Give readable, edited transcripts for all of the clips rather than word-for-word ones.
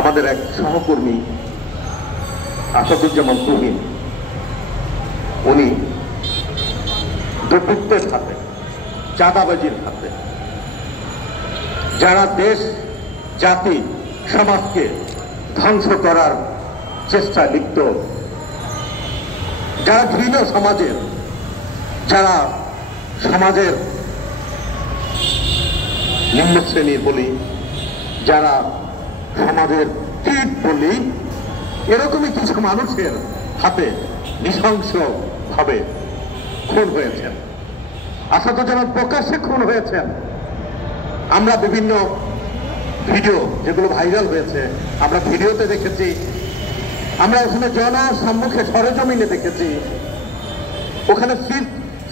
আমাদের এক সহকর্মী আসাদুজ্জামান তুহিন, উনি দুর্বৃত্তের হাতে, চাঁদাবাজির হাতে, যারা দেশ, জাতি, সমাজকে ধ্বংস করার চেষ্টায় লিপ্ত, যারা ঘৃণ সমাজের, যারা সমাজের নিম্ন শ্রেণীর বলি, যারা সমাজের কীট বলি, এরকমই কিছু মানুষের হাতে নৃশংসভাবে খুন হয়েছেন। আসাদুজ্জামান প্রকাশ্যে খুন হয়েছেন। আমরা বিভিন্ন ভিডিও যেগুলো ভাইরাল হয়েছে, আমরা ভিডিওতে দেখেছি, আমরা ওখানে জনসম্মুখে সরেজমিনে দেখেছি, ওখানে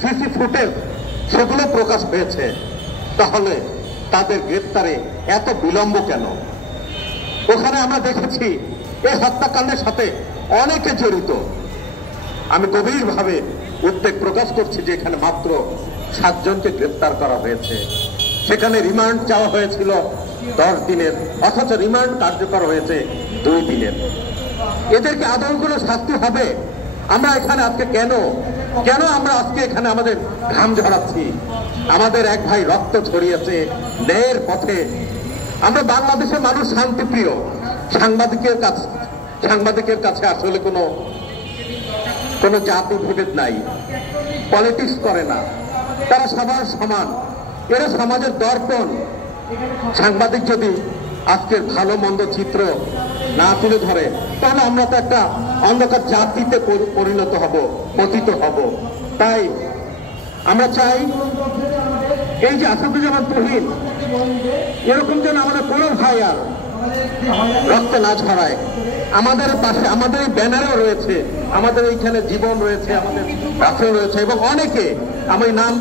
সিসি ফুটেজ সেগুলো প্রকাশ হয়েছে। তাহলে তাদের গ্রেপ্তারে এত বিলম্ব কেন? ওখানে আমরা দেখেছি এই হত্যাকাণ্ডের সাথে অনেকে জড়িত। আমি গভীরভাবে উদ্বেগ প্রকাশ করছি যে এখানে মাত্র 7 জনকে গ্রেপ্তার করা হয়েছে। সেখানে রিমান্ড চাওয়া হয়েছিল 10 দিনের, অথচ রিমান্ড কার্যকর হয়েছে 2 দিনের। এদেরকে আদৌ কোনো শাস্তি হবে? আমরা এখানে আজকে কেন আমরা আজকে এখানে আমাদের ঘাম ঝরাচ্ছি? আমাদের এক ভাই রক্ত ছড়িয়েছে ন্যায়ের পথে। আমরা বাংলাদেশের মানুষ শান্তিপ্রিয়। সাংবাদিকের কাছে আসলে কোনো জাতি ভেদ নাই, পলিটিক্স করে না, তারা সবার সমান, এরা সমাজের দর্পণ। সাংবাদিক যদি আজকের ভালো মন্দ চিত্র না তুলে ধরে, তাহলে আমরা তো একটা অন্ধকার জাতিতে পরিণত হব, পতিত হব। তাই আমরা চাই এই যে আসাদুজ্জামান তুহিন, এরকম যেন আমাদের কোনো ভাই আর রক্ত না ঝরায়। আমাদের পাশে, আমাদের এই ব্যানারও রয়েছে, আমাদের এইখানে জীবন রয়েছে, আমাদের রাষ্ট্র রয়েছে, এবং অনেকে, আমি নাম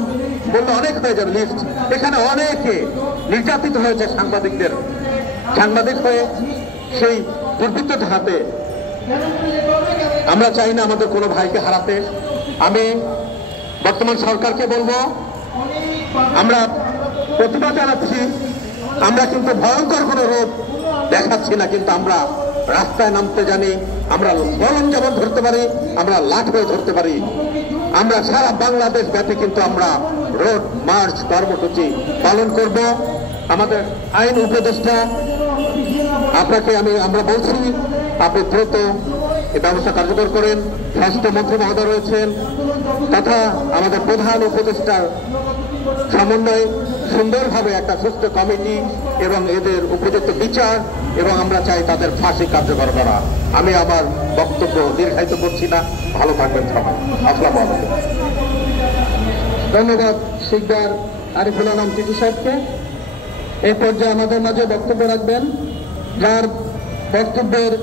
বললে অনেক হয়ে যাবে লিস্ট, এখানে অনেকে নির্যাতিত হয়েছে সাংবাদিক হয়ে সেই দুর্বৃত্তের হাতে। আমরা চাই না আমাদের কোনো ভাইকে হারাতে। আমি বর্তমান সরকারকে বলবো, আমরা প্রতিবাদ জানাচ্ছি, আমরা কিন্তু ভয়ঙ্কর কোনো রূপ দেখাচ্ছি না, কিন্তু আমরা রাস্তায় নামতে জানি। আমরা কলম যেমন ধরতে পারি, আমরা লাঠিও ধরতে পারি। আমরা সারা বাংলাদেশ ব্যাপী কিন্তু আমরা রোড মার্চ কর্মসূচি পালন করব। আমাদের আইন উপদেষ্টা আপনাকে আমরা বলছি, আপনি দ্রুত এই ব্যবস্থা কার্যকর করেন। স্বাস্থ্যমন্ত্রী মহোদয় রয়েছেন, তথা আমাদের প্রধান উপদেষ্টার সমন্বয়ে সুন্দরভাবে একটা সুস্থ কমিটি এবং এদের উপযুক্ত বিচার, এবং আমরা চাই তাদের ফাঁসি কার্যকর করা। আমি আমার বক্তব্য দীর্ঘায়িত করছি না, ভালো থাকবেন সবাই। আসসালামু আলাইকুম। ধন্যবাদ শিকদার আরিফুল আলম টিটু সাহেবকে। এই পর্যায়ে আমাদের মাঝে বক্তব্য রাখবেন, যার বক্তব্যের